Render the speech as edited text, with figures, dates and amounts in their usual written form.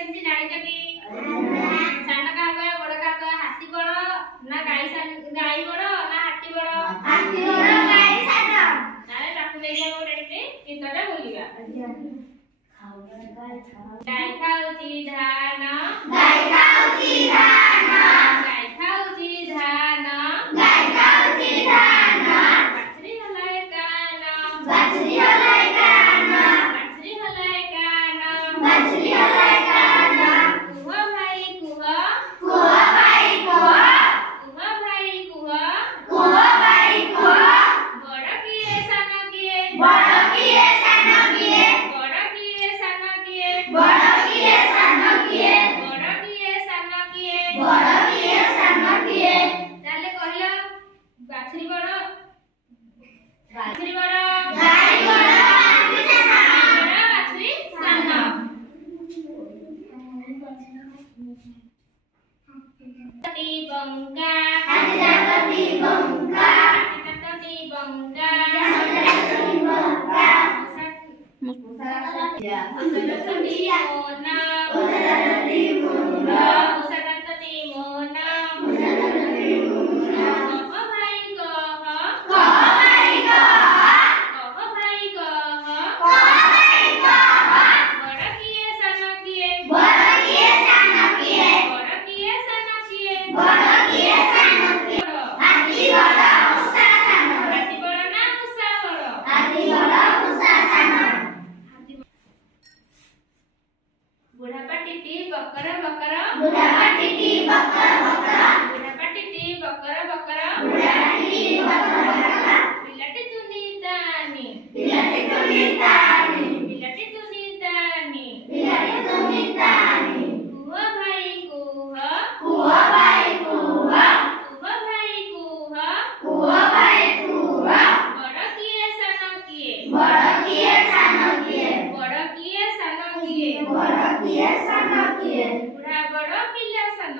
किसी जानिछ कि सान का कह बड़ का कह हाथी बड़ ना गाई बड़ ना हाथी बड़ हाथी बड़ गाई सान ताले ताकू देखिया गोटे गीतटा बोलिबा गाई खाउची धान गाई खाउची धान गाई खाउची धान गाई खाउची धान बाछरी हलाए कान बाछरी हलाए कान बाछरी हलाए कान बाछरी हलाए कान कुह भाई कुह कुह भाई कुह कुह भाई कुह कुह भाई कुह बड़ किए सान किए बड़ किए सान किए बड़ किए सान किए बड़ किए सान किए बड़ किए सान किए बड़ किए सान किए ताले कहियो बाछरी बड़ बाछरी बड़ गाई बड़ बाछरी सान बड़ बाछरी सान ती बंका हाथी दांतती बंका ती बंका हाथी बंका ती मोना उसादांतती मुंडा ती मोना उसादांतती मुंडा कह भाई कह कह भाई कह कह भाई कह कह भाई कह बड़ किए सान किए बड़ किए सान किए बड़ किए सान किए बड़ किए सान किए हाथी बड़ उसा सान हाथी बड़ ना मुसा बड़ हाथी बड़ उसा सान बुढ़ापा टिटी बकर बकर बुढ़ापा टिटी बकर बकर बुढ़ापा टिटी बकर बकर बुढ़ापा टिटी बकर बकर पिलाटी तुनी दानी पिलाटी तुनी तानी पिलाटी तुनी दानी पिलाटी तुनी तानी कुह भाई कुह कुह भाई कुह कुह भाई कुह कुह भाई कुह बड़ किए सान किए बड़ किए सान किए बड़ किए सान किए बड़ किए सान किए बुढ़ा बड़ पिला सान